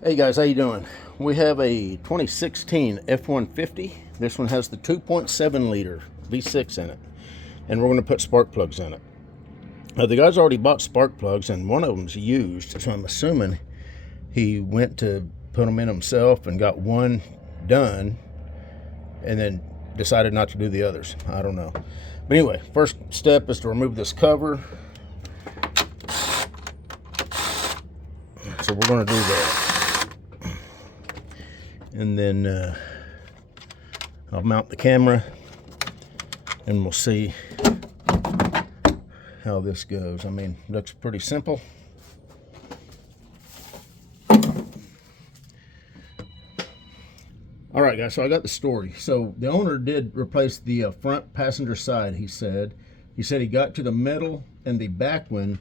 Hey guys, how you doing? We have a 2016 F-150. This one has the 2.7 liter V6 in it, and we're going to put spark plugs in it. The guy's already bought spark plugs, and one of them's used, so I'm assuming he went to put them in himself and got one done, and then decided not to do the others. I don't know. But anyway, first step is to remove this cover. So we're going to do that. And then I'll mount the camera and we'll see how this goes. I mean, looks pretty simple. All right, guys, so I got the story. So the owner did replace the front passenger side, he said. He said he got to the middle and the back one,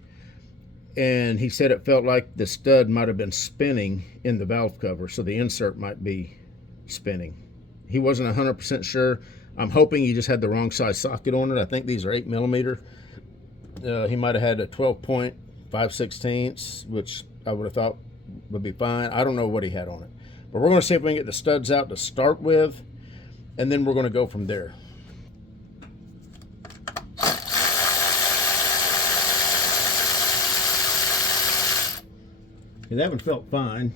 and he said it felt like the stud might have been spinning in the valve cover, so the insert might be spinning. He wasn't 100% sure. I'm hoping he just had the wrong size socket on it. I think these are 8mm. He might have had a 12.5/16, which I would have thought would be fine. I don't know what he had on it. But we're going to see if we can get the studs out to start with, and then we're going to go from there. That one felt fine.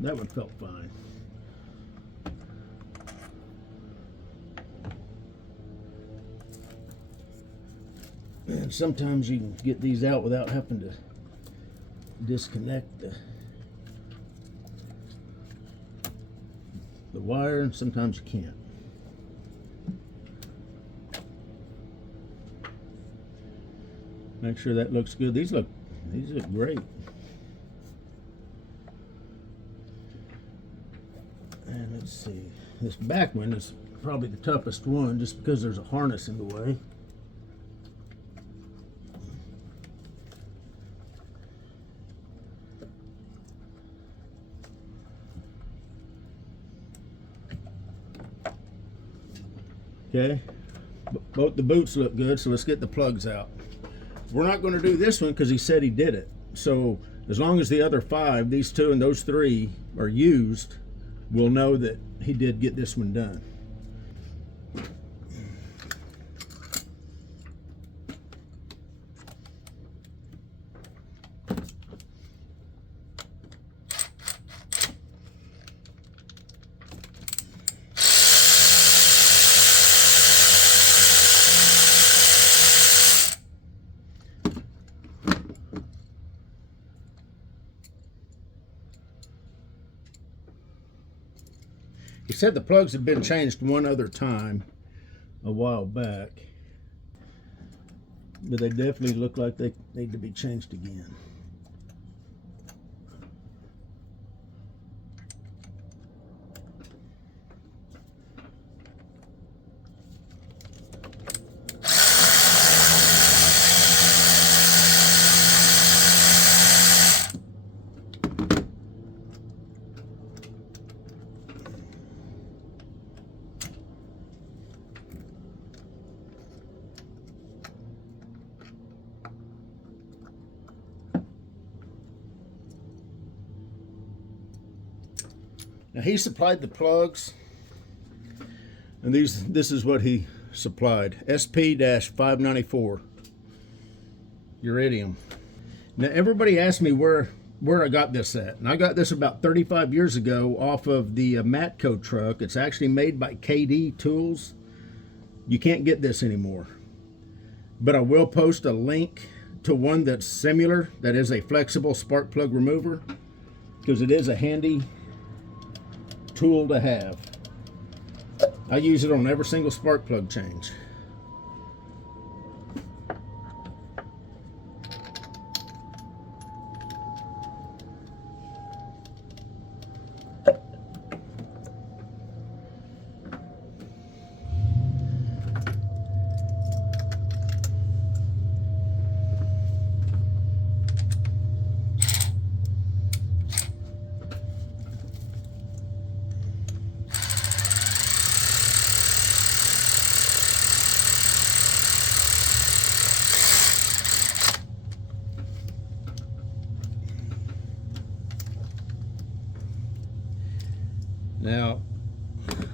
That one felt fine. And sometimes you can get these out without having to disconnect the wire, and sometimes you can't. Make sure that looks good. These look great. And let's see, this back one is probably the toughest one just because there's a harness in the way. Okay, both the boots look good, so let's get the plugs out. We're not going to do this one because he said he did it. So as long as the other 5, these 2 and those 3, are used, we'll know that he did get this one done. He said the plugs had been changed one other time a while back, but they definitely look like they need to be changed again. Now he supplied the plugs, and this is what he supplied. SP-594 iridium. Now everybody asked me where I got this at, and I got this about 35 years ago off of the Matco truck. It's actually made by KD Tools. You can't get this anymore, but I will post a link to one that's similar, that is a flexible spark plug remover, because it is a handy tool to have. I use it on every single spark plug change. Now,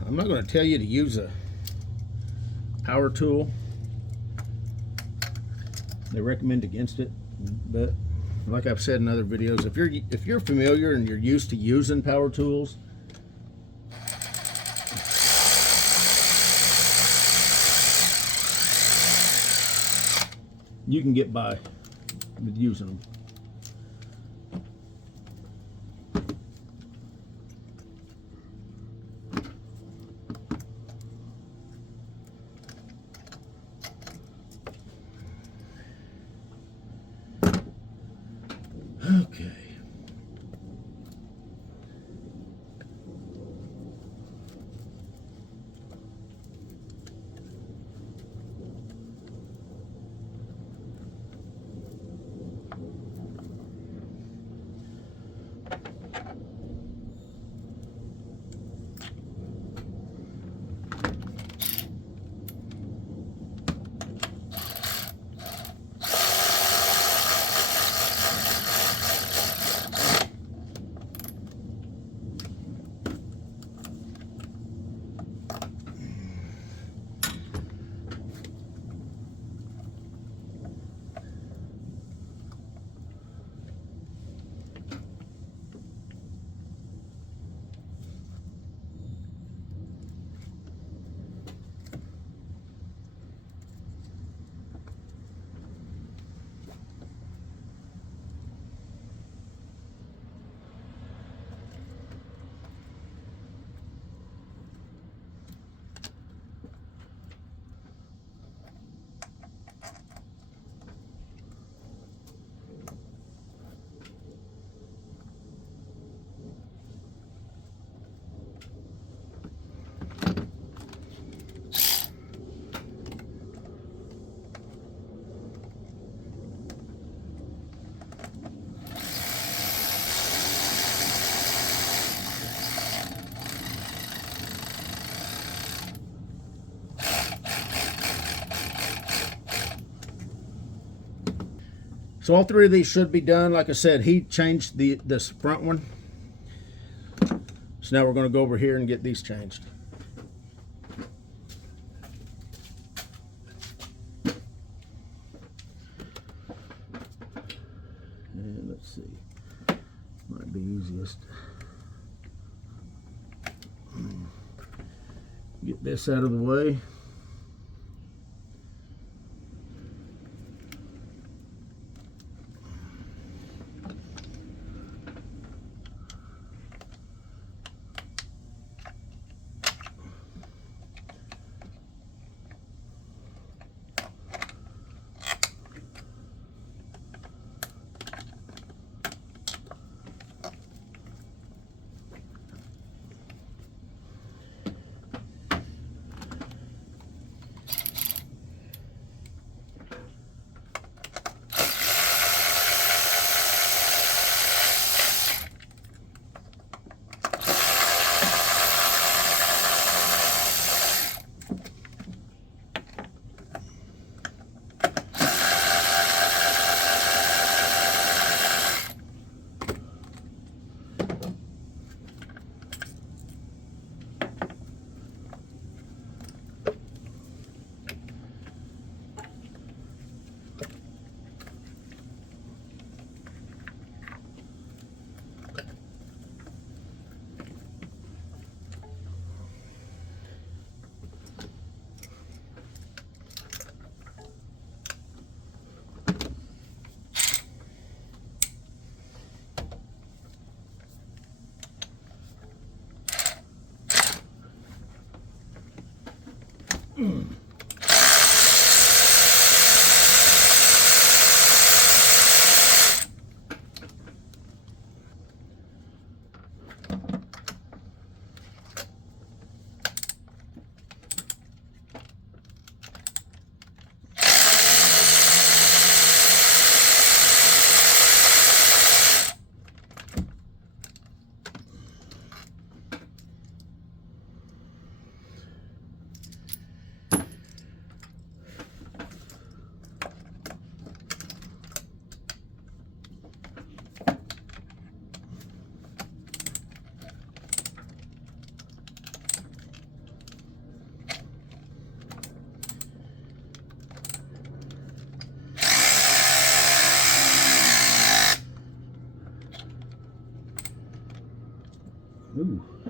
I'm not going to tell you to use a power tool. They recommend against it, but like I've said in other videos, if you're familiar and you're used to using power tools, you can get by with using them. Okay. So all three of these should be done. Like I said, he changed this front one. So now we're going to go over here and get these changed. And let's see. Might be easiest. Get this out of the way.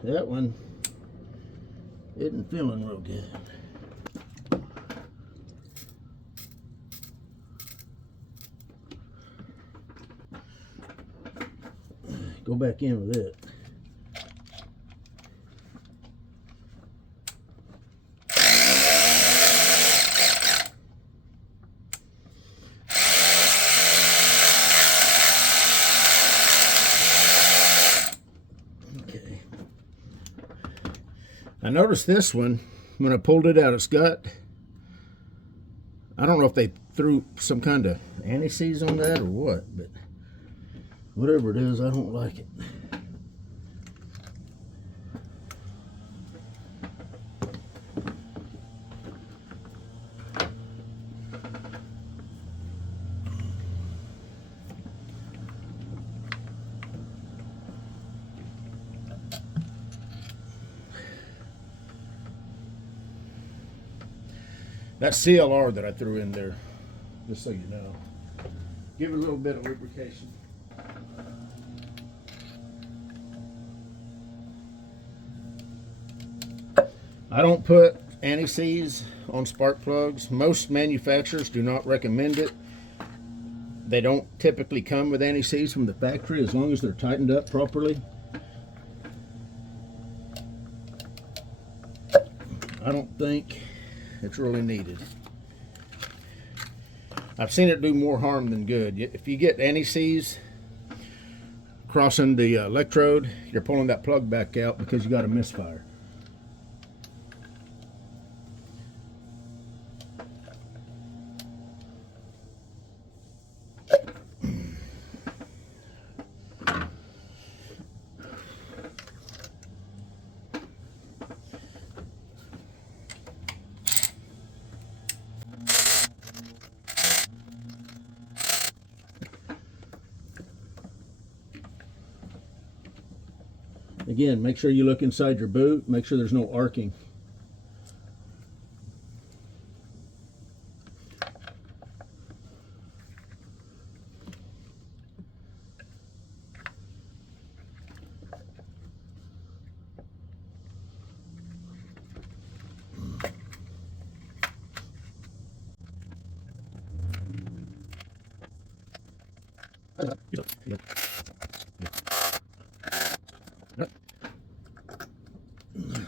that one isn't feeling real good. Go back in with it. Okay. I noticed this one, when I pulled it out, it's got, I don't know if they threw some kind of anti-seize on that or what, but whatever it is, I don't like it. That CLR that I threw in there, just so you know, give it a little bit of lubrication. I don't put anti-seize on spark plugs. Most manufacturers do not recommend it. They don't typically come with anti-seize from the factory as long as they're tightened up properly. I don't think it's really needed. I've seen it do more harm than good. If you get anti-seize crossing the electrode, you're pulling that plug back out because you got a misfire. Again, make sure you look inside your boot, make sure there's no arcing.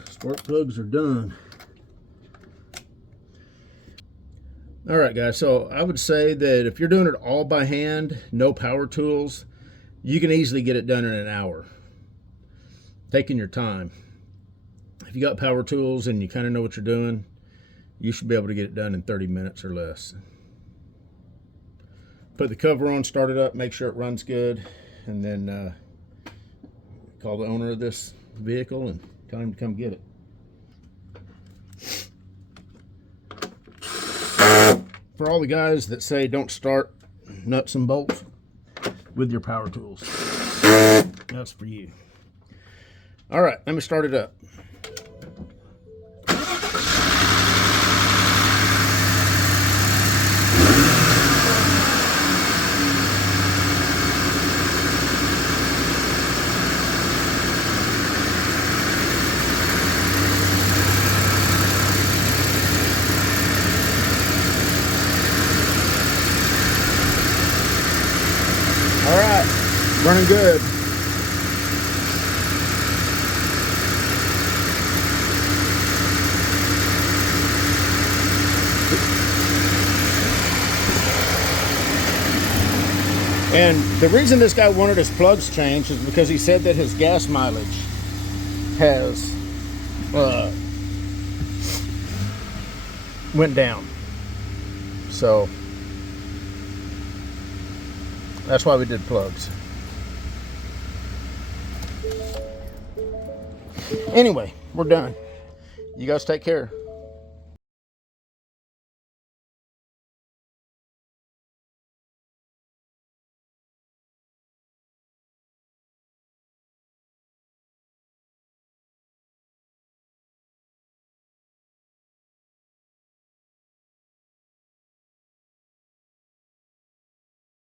Spark plugs are done. All right, guys, so I would say that if you're doing it all by hand, no power tools, you can easily get it done in an hour, taking your time. If you got power tools and you kind of know what you're doing, you should be able to get it done in 30 minutes or less. Put the cover on, start it up, make sure it runs good, and then call the owner of this vehicle and tell him to come get it. For all the guys that say don't start nuts and bolts with your power tools, that's for you. All right, let me start it up. All right, running good. And the reason this guy wanted his plugs changed is because he said that his gas mileage has went down. So that's why we did plugs. Anyway, we're done. You guys take care.